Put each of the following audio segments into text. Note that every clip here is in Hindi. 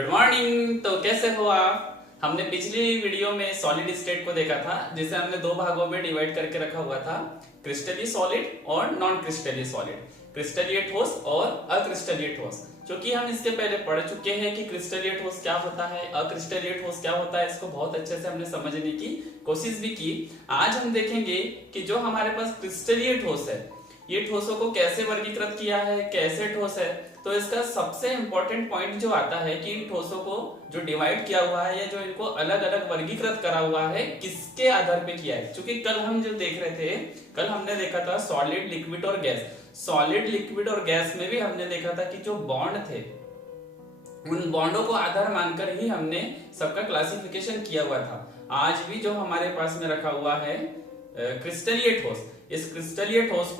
Good morning. तो कैसे हो आप? हमने पिछली वीडियो में सॉलिड स्टेट को देखा था, जिसे हमने दो भागों में डिवाइड करके रखा हुआ था, क्रिस्टलीय सॉलिड और नॉन क्रिस्टलीय सॉलिड, क्रिस्टलीय ठोस और अक्रिस्टलीय ठोस। क्योंकि हम इसके पहले पढ़ चुके हैं कि क्रिस्टलीय ठोस क्या होता है, अक्रिस्टलीय ठोस क्या होता है, इसको बहुत अच्छे से हमने समझने की कोशिश भी की। आज हम देखेंगे कि जो हमारे पास क्रिस्टलीय ठोस है, ये ठोसों को कैसे वर्गीकृत किया है, कैसे ठोस है। तो इसका सबसे इंपॉर्टेंट पॉइंट जो आता है कि इन ठोसों को जो डिवाइड किया हुआ है या जो इनको अलग अलग वर्गीकृत करा हुआ है, किसके आधार पे किया है। क्योंकि कल हम जो देख रहे थे, कल हमने देखा था सॉलिड, लिक्विड और गैस। सॉलिड, लिक्विड और गैस में भी हमने देखा था कि जो बॉन्ड थे, उन बॉन्डों को आधार मानकर ही हमने सबका क्लासिफिकेशन किया हुआ था। आज भी जो हमारे पास में रखा हुआ है क्रिस्टलीय ठोस, इस क्रिस्टलीय ठोस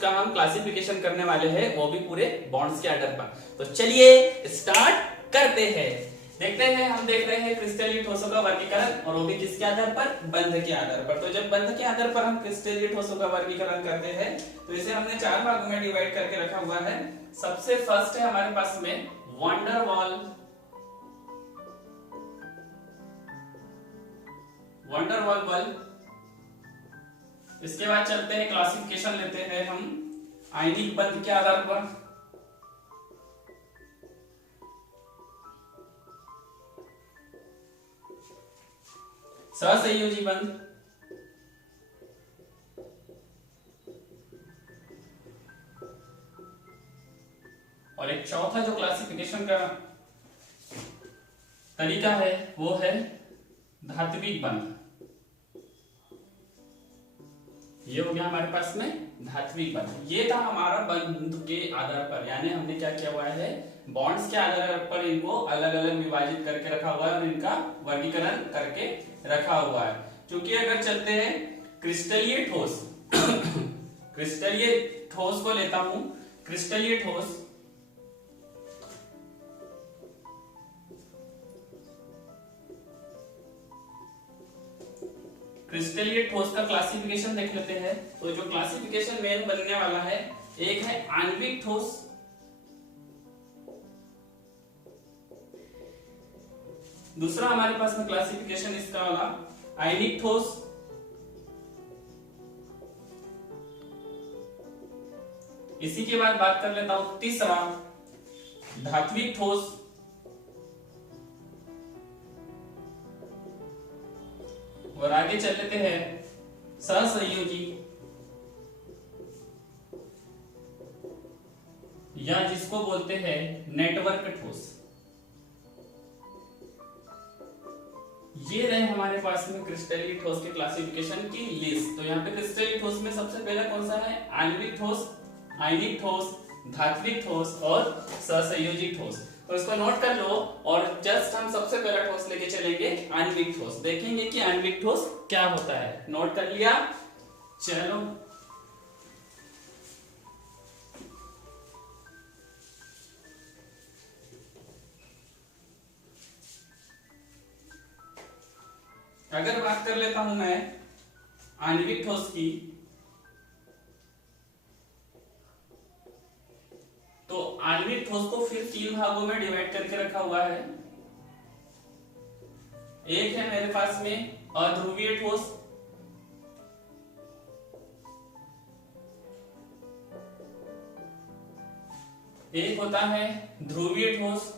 का हम क्लासिफिकेशन करने वाले हैं, वो भी पूरे बॉन्ड्स के आधार पर। तो चलिए स्टार्ट करते हैं। देखते हैं, हम देख रहे हैं क्रिस्टलीय ठोसों का वर्गीकरण, और वो भी किसके आधार पर? बंध के आधार पर। तो जब बंध के आधार पर हम क्रिस्टलीय ठोसों का वर्गीकरण करते हैं, तो इसे हमने चार भागों में डिवाइड करके रखा हुआ है। सबसे फर्स्ट है हमारे पास में वंडरवॉल बल्ब। इसके बाद चलते हैं, क्लासिफिकेशन लेते हैं हम आयनिक बंध के आधार पर। सहसंयोजी बंध, और एक चौथा जो क्लासिफिकेशन का तरीका है वो है धात्विक बंध। ये हो गया हमारे पास में धात्विक बंध। ये था हमारा बंध के आधार पर, यानी हमने क्या किया हुआ है, बॉन्ड्स के आधार पर इनको अलग अलग विभाजित करके रखा हुआ है और इनका वर्गीकरण करके रखा हुआ है। क्योंकि अगर चलते हैं क्रिस्टलीय ठोस क्रिस्टलीय ठोस को लेता हूं। क्रिस्टलीय ठोस क्रिस्टलीय ठोस का क्लासिफिकेशन देख लेते हैं। तो जो क्लासिफिकेशन मेन बनने वाला है, एक है आणविक ठोस, दूसरा हमारे पास में क्लासिफिकेशन इसका वाला आयनिक ठोस, इसी के बाद बात कर लेता हूं तीसरा धात्विक ठोस, और आगे चल लेते हैं सहसंयोजी, या जिसको बोलते हैं नेटवर्क ठोस। ये रहे हमारे पास में क्रिस्टलीय ठोस के क्लासिफिकेशन की लिस्ट। तो यहाँ पे क्रिस्टलीय ठोस में सबसे पहला कौन सा है? आणविक ठोस, आयनिक ठोस, धात्विक ठोस और सहसंयोजी ठोस। तो इसको नोट कर लो, और जस्ट हम सबसे पहला ठोस लेके चलेंगे आणविक ठोस। देखेंगे कि आणविक ठोस क्या होता है। नोट कर लिया? चलो, अगर बात कर लेता हूं मैं आणविक ठोस की, तो आणविक ठोस को फिर तीन भागों में डिवाइड करके रखा हुआ है। एक है मेरे पास में अध्रुवीय ठोस, एक होता है ध्रुवीय ठोस,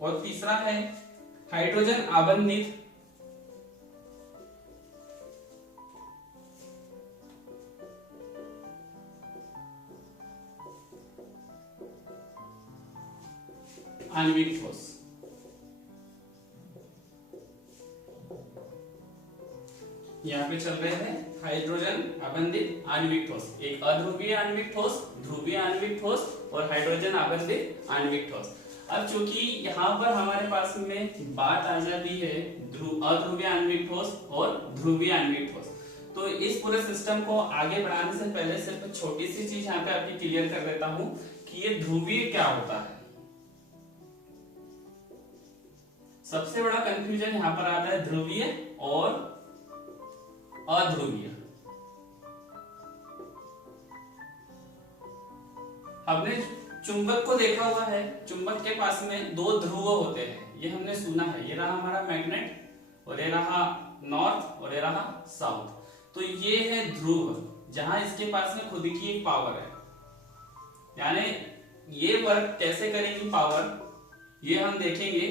और तीसरा है हाइड्रोजन आबंधित आणविक ठोस। यहाँ पे चल रहे हैं हाइड्रोजन आबंधित आणविक ठोस, एक अध्रुवीय आणविक ठोस, ध्रुवीय आणविक ठोस और हाइड्रोजन आबंधित आणविक ठोस। अब चूंकि यहाँ पर हमारे पास में बात आ जाती है अध्रुवीय आणविक ठोस और ध्रुवीय आणविक ठोस, तो इस पूरे सिस्टम को आगे बढ़ाने से पहले सिर्फ छोटी सी चीज यहाँ पे आपकी क्लियर कर देता हूं कि ये ध्रुवीय क्या होता है। सबसे बड़ा कंफ्यूजन यहां पर आता है ध्रुवीय और अध्रुवीय। हमने चुंबक को देखा हुआ है, चुंबक के पास में दो ध्रुव होते हैं, ये हमने सुना है। ये रहा हमारा मैग्नेट और ये रहा नॉर्थ और ये रहा साउथ। तो ये है ध्रुव जहां इसके पास में खुद की एक पावर है, यानी ये वर्क कैसे करेगी पावर, ये हम देखेंगे।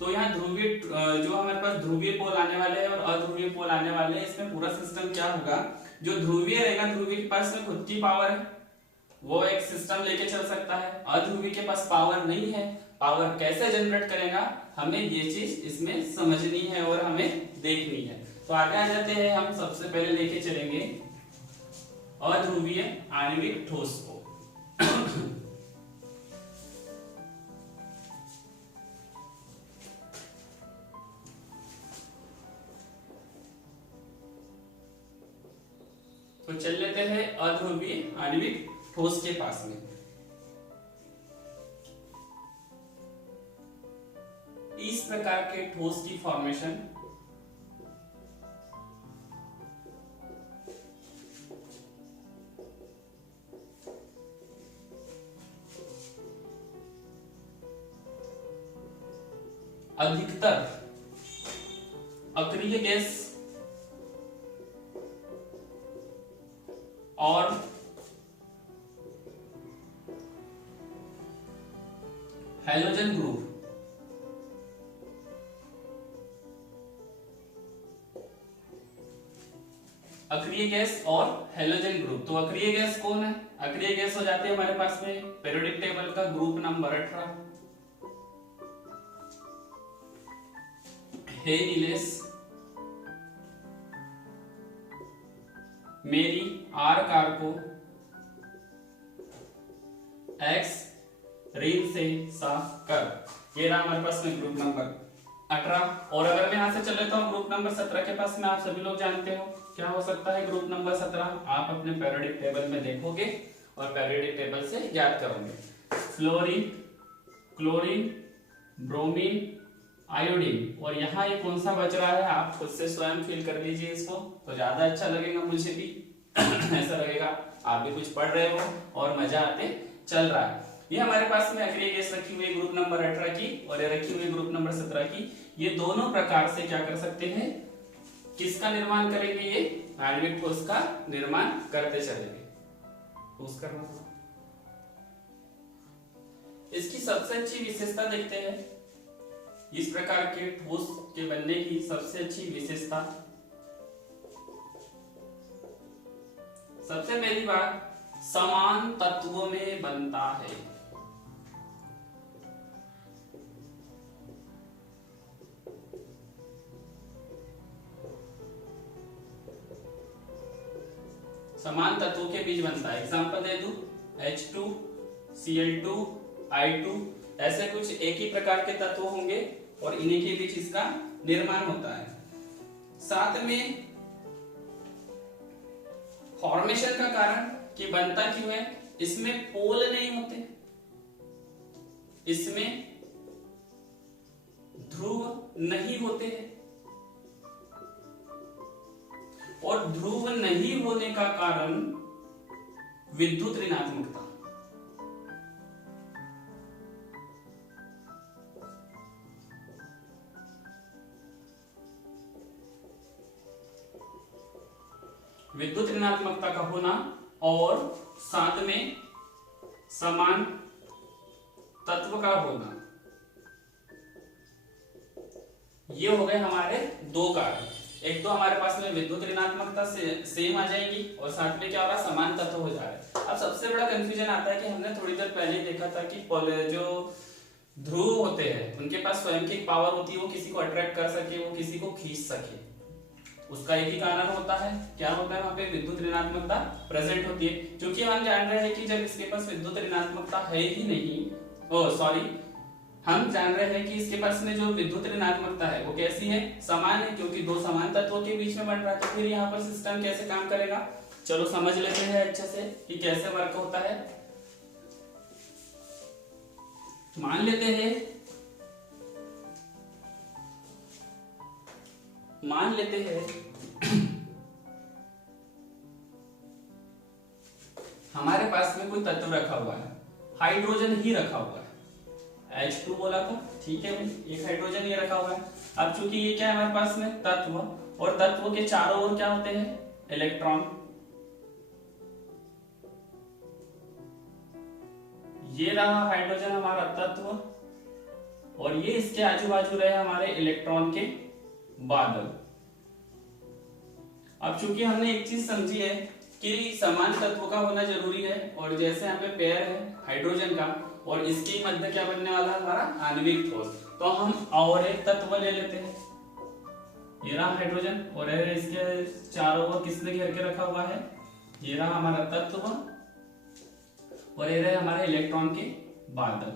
तो यहाँ ध्रुवीय जो हमारे पास ध्रुवीय पोल आने वाले हैं और अध्रुवीय पोल आने वाले हैं, इसमें पूरा सिस्टम क्या होगा, जो ध्रुवीय रहेगा ध्रुवीय के पास में खुद की पावर है, वो एक सिस्टम लेके चल सकता है। अध्रुवीय के पास पावर नहीं है, पावर कैसे जनरेट करेगा, हमें ये चीज इसमें समझनी है और हमें देखनी है। तो आगे आ जाते हैं, हम सबसे पहले लेके चलेंगे अध्रुवीय आणविक ठोस को। तो चल लेते हैं अध्रुवीय आणविक ठोस के पास में। इस प्रकार के ठोस की फॉर्मेशन अधिकतर अक्रिय गैस और हैलोजन ग्रुप अक्रिय गैस और हैलोजन ग्रुप। तो अक्रिय गैस कौन है, अक्रिय गैस हो जाती है हमारे पास में पीरियोडिक टेबल का ग्रुप नंबर 18 हेनिलेस, मेरी, आर कार्को, एक्स रीन से साफ कर। ये रहा हमारे पास में ग्रुप नंबर 18। और अगर मैं यहां से चल लेता हूं ग्रुप नंबर 17 के पास में, आप सभी लोग जानते हो क्या हो सकता है ग्रुप नंबर 17, आप अपने पीरियोडिक टेबल में देखोगे और पीरियोडिक टेबल से याद करोगे। फ्लोरीन, क्लोरीन, ब्रोमीन, आयोडीन, और यहाँ ये कौन सा बच रहा है, आप खुद से स्वयं फिल कर लीजिए इसको, तो ज्यादा अच्छा लगेगा मुझे भी ऐसा लगेगा आप भी कुछ पढ़ रहे हो और मजा आते चल रहा है। ये हमारे पास में अक्रिय गैस रखी हुई ग्रुप नंबर 18 की और ये रखी हुई ग्रुप नंबर 17 की। ये दोनों प्रकार से क्या कर सकते हैं, किसका निर्माण करेंगे, ये आणविक ठोस का निर्माण करते चलेंगे। ठोस करना था। इसकी सबसे अच्छी विशेषता देखते हैं, इस प्रकार के ठोस के बनने की सबसे अच्छी विशेषता, सबसे पहली बात समान तत्वों में बनता है। समान तत्वों के बीच बनता है। एग्जांपल दे दूं, H2, Cl2, I2, ऐसे कुछ एक ही प्रकार के तत्व होंगे और इन्हीं के बीच इसका निर्माण होता है। साथ में फॉर्मेशन का कारण कि बनता क्यों है, इसमें पोल नहीं होते, इसमें ध्रुव नहीं होते हैं, और ध्रुव नहीं होने का कारण विद्युत ऋणात्मकता। विद्युत ऋणात्मकता का होना और साथ में समान तत्व का होना, ये हो गए हमारे दो कारण। एक तो हमारे पास में विद्युत ऋणात्मकता सेम आ जाएगी और साथ में क्या हो रहा, समान तत्व हो जा रहा है। अब सबसे बड़ा कंफ्यूजन आता है कि हमने थोड़ी देर पहले देखा था कि जो ध्रुव होते हैं उनके पास स्वयं की पावर होती है, वो किसी को अट्रैक्ट कर सके, वो किसी को खींच सके। उसका एक ही कारण होता है, क्या होता है, वहां पे विद्युत ऋणात्मकता प्रेजेंट होती है। क्योंकि हम जान रहे हैं कि जब इसके पास विद्युत ऋणात्मकता है ही नहीं, हम जान रहे हैं कि इसके पास में जो विद्युत ऋणात्मकता है वो कैसी है, समान है, क्योंकि दो समान तत्वों के बीच में बन रहा है। तो फिर यहाँ पर सिस्टम कैसे काम करेगा, चलो समझ लेते हैं अच्छे से कि कैसे वर्क होता है। मान लेते हैं हमारे पास में कोई तत्व रखा हुआ है, हाइड्रोजन ही रखा हुआ है, H2 बोला था, ठीक है भाई, एक हाइड्रोजन ये रखा हुआ है। अब चूंकि ये क्या है हमारे पास में तत्व, और तत्व के चारों ओर क्या होते हैं, इलेक्ट्रॉन। ये रहा हाइड्रोजन हमारा तत्व, और ये इसके आजू बाजू रहे हमारे इलेक्ट्रॉन के बादल। अब चूंकि हमने एक चीज समझी है कि समान तत्व का होना जरूरी है, और जैसे यहाँ पे पेयर है हाइड्रोजन का, और इसके मध्य क्या बनने वाला है हमारा आणविक ठोस, तो हम और एक तत्व ले लेते हैं। ये रहा हाइड्रोजन, और इसके चारों ओर किसने घेर के रखा हुआ है, ये रहा हमारा तत्व, और ये रहे हमारे इलेक्ट्रॉन के बादल।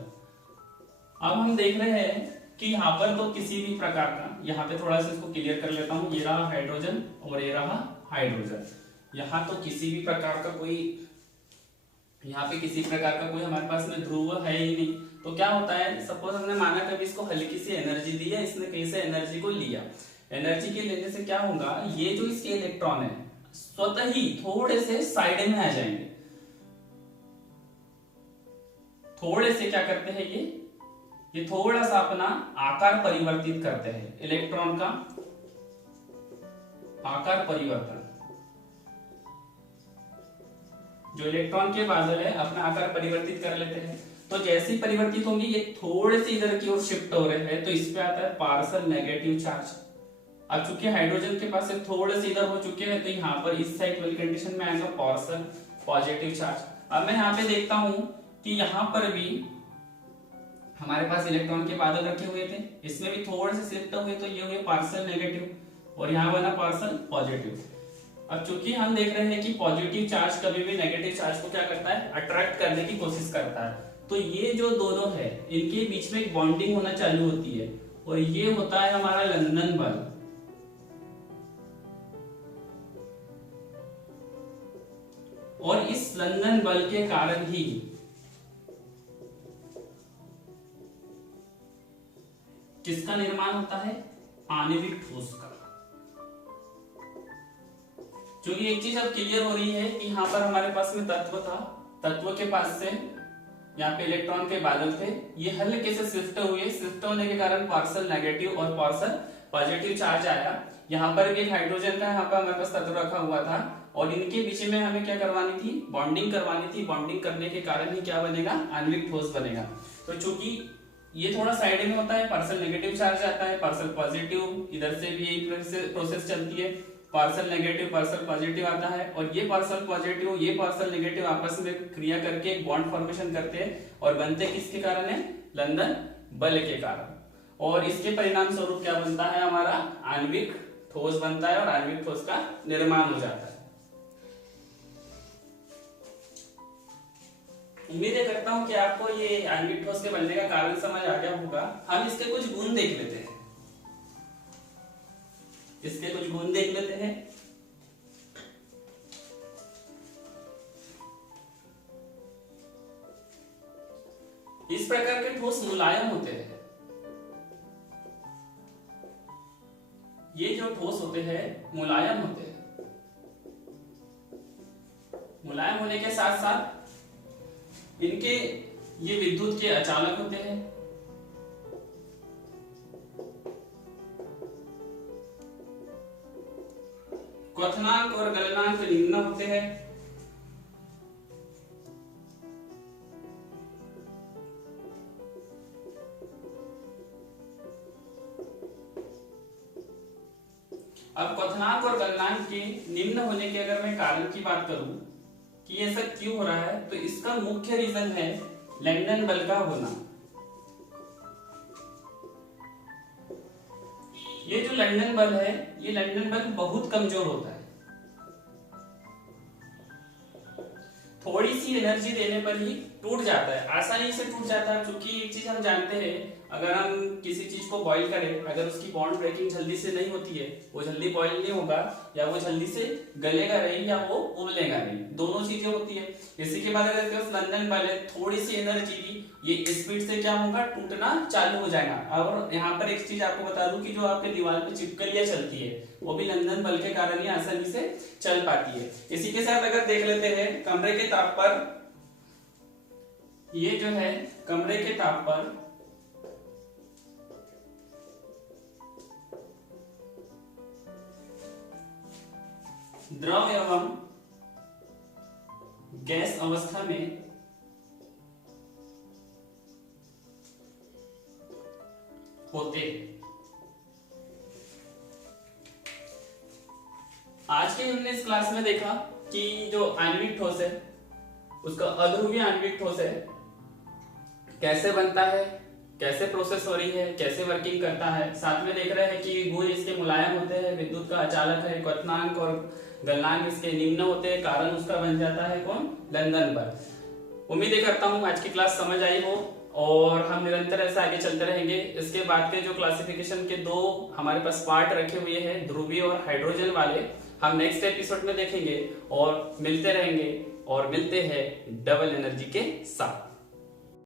अब हम देख रहे हैं कि यहाँ पर तो किसी भी प्रकार का, यहाँ पे थोड़ा सा इसको क्लियर कर लेता हूँ, ये रहा हाइड्रोजन और ये रहा हाइड्रोजन, यहाँ तो किसी भी प्रकार का कोई, यहाँ पे किसी प्रकार का कोई हमारे पास में ध्रुव है ही नहीं। तो क्या होता है, सपोज हमने माना कभी इसको हल्की सी एनर्जी दी है, इसने कहीं से एनर्जी को लिया, एनर्जी के लेने से क्या होगा, ये जो इसके इलेक्ट्रॉन है स्वतः ही थोड़े से साइड में आ जाएंगे, थोड़े से क्या करते हैं ये थोड़ा सा अपना आकार परिवर्तित करते हैं, इलेक्ट्रॉन का आकार परिवर्तन, जो इलेक्ट्रॉन के बादल है अपना आकार परिवर्तित कर लेते हैं। तो जैसे ही परिवर्तित होंगे ये थोड़े से इधर की ओर शिफ्ट हो रहे हैं, तो इस पे आता है पार्शियल नेगेटिव चार्ज। अब चूंकि हाइड्रोजन के पास से थोड़े से इधर हो चुके हैं, तो यहाँ पर इस साइड वाली कंडीशन में आएगा पार्शियल पॉजिटिव चार्ज। अब मैं यहाँ पे देखता हूं कि यहाँ पर भी हमारे पास इलेक्ट्रॉन के बादल रखे हुए थे, इसमें भी थोड़े से शिफ्ट हुए, तो ये हुए पार्शियल नेगेटिव, और यहाँ बना पार्शियल पॉजिटिव। अब चूंकि हम देख रहे हैं कि पॉजिटिव चार्ज कभी भी नेगेटिव चार्ज को क्या करता है, अट्रैक्ट करने की कोशिश करता है, तो ये जो दोनों है इनके बीच में एक बॉन्डिंग होना चालू होती है, और ये होता है हमारा लंदन बल। और इस लंदन बल के कारण ही किसका निर्माण होता है, आणविक ठोस का। क्योंकि एक चीज अब क्लियर हो रही है कि यहाँ पर हमारे पास में तत्व था, तत्व के पास से यहाँ पे इलेक्ट्रॉन के बादल थे, ये हल्के से शिफ्ट हुए, शिफ्ट होने के कारण पार्शियल नेगेटिव और पार्शियल पॉजिटिव चार्ज आया। यहाँ पर भी हाइड्रोजन का यहाँ पर हमारे पास तत्व रखा हुआ था, और इनके बीच में हमें क्या करवानी थी, बॉन्डिंग करवानी थी। बॉन्डिंग करने के कारण ही क्या बनेगा, आणविक ठोस बनेगा। तो चूंकि ये थोड़ा साइड में होता है, पार्शियल नेगेटिव चार्ज आता है, पार्शियल पॉजिटिव, इधर से भी एक प्रोसेस चलती है, पार्शियल नेगेटिव पार्शियल पॉजिटिव आता है, और ये पार्शियल पॉजिटिव ये पार्शियल नेगेटिव आपस में क्रिया करके एक बॉन्ड फॉर्मेशन करते हैं, और बनते किसके कारण है, लंदन बल के कारण। और इसके परिणाम स्वरूप क्या बनता है, हमारा आणविक ठोस बनता है, और आणविक ठोस का निर्माण हो जाता है। उम्मीद करता हूं कि आपको ये आणविक ठोस के बनने का कारण समझ आ गया होगा। हम इसके कुछ गुण देख लेते हैं, इसके कुछ गुण देख लेते हैं। इस प्रकार के ठोस मुलायम होते हैं। ये जो ठोस होते हैं मुलायम होते हैं। मुलायम होने के साथ साथ इनके ये विद्युत के अचालक होते हैं। क्वथनांक और गलनांक निम्न होते हैं। अब क्वथनांक और गलनांक के निम्न होने के अगर मैं कारण की बात करूं कि ऐसा क्यों हो रहा है, तो इसका मुख्य रीजन है लैंगडन बल का होना। ये जो लैंगडन बल है, ये लैंगडन बल बहुत कमजोर होता है। थोड़ी सी एनर्जी देने पर ही टूट जाता है, आसानी से टूट जाता है। क्योंकि एक चीज हम जानते हैं, अगर हम किसी चीज को बॉईल करें, अगर उसकी बॉन्ड ब्रेकिंग जल्दी से नहीं होती है, वो जल्दी बॉईल नहीं होगा, या वो जल्दी से गलेगा नहीं, या वो उबलेगा नहीं, दोनों चीजें होती है। इसी के बाद अगर लंदन बल है, थोड़ी सी एनर्जी दी, ये स्पीड से क्या होगा, टूटना चालू हो जाएगा। और यहाँ पर एक चीज आपको बता दूं कि जो आपके दीवार पे चिपकलियां चलती है, वो भी लंदन बल के कारण ही आसानी से चल पाती है। इसी के साथ अगर देख लेते हैं, कमरे के ताप पर ये जो है कमरे के ताप पर द्रव एवं गैस अवस्था में होते हैं। आज के हमने इस क्लास में देखा कि जो आणविक ठोस है उसका अध्रुवीय आणविक ठोस है, कैसे बनता है, कैसे प्रोसेस हो रही है, कैसे वर्किंग करता है। साथ में देख रहे हैं कि गुण इसके मुलायम होते हैं, विद्युत का अचालक है, क्वथनांक और गलनांक इसके निम्न होते हैं, कारण उसका बन जाता है कौन, लंदन बल। उम्मीद करता हूं आज की क्लास समझ आई हो और हम निरंतर ऐसे आगे चलते रहेंगे। इसके बाद के जो क्लासिफिकेशन के दो हमारे पास पार्ट रखे हुए हैं, ध्रुवीय और हाइड्रोजन वाले, हम नेक्स्ट एपिसोड में देखेंगे और मिलते रहेंगे और मिलते हैं डबल एनर्जी के साथ।